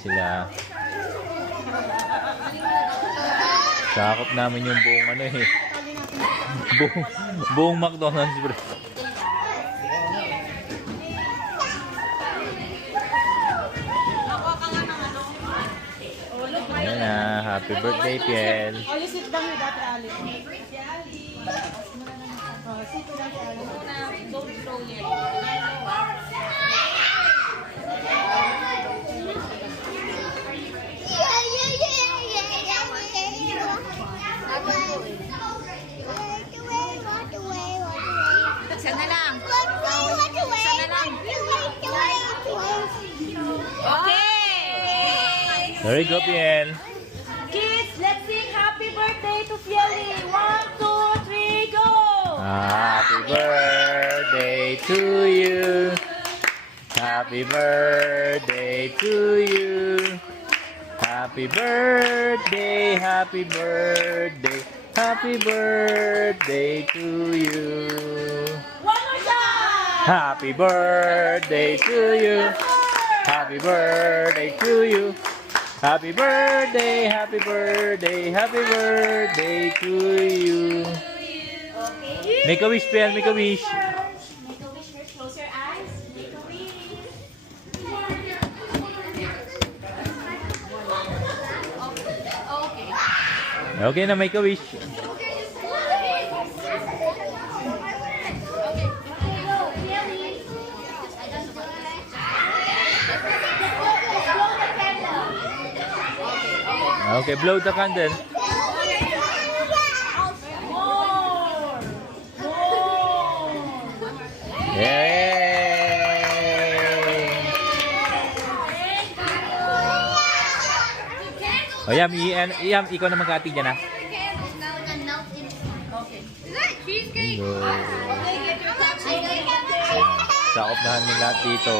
sila. Sakop namin yung buong ano eh. buong McDonald's, bro. Ayan na, happy birthday, Piel. Oh, you sit down with that Ali. Don't throw yet. Sana lang. Okay. There you go, Piel. Kids, let's sing happy birthday to Fieli. 1, 2, 3, go. Happy birthday to you. Happy birthday to you. Happy birthday, happy birthday, happy birthday to you. One more time. Happy birthday to you. Happy birthday to you. Happy birthday, happy birthday, happy birthday to you. Okay. Make a wish, Piel, make a wish. Make a wish. Close your eyes. Make a wish. Okay na, make a wish. Okay, blow the candle. More. More. Yay! O Yam, Yam, ikaw na mag-ati dyan, ha? Hello. Sakop na namin lahat dito.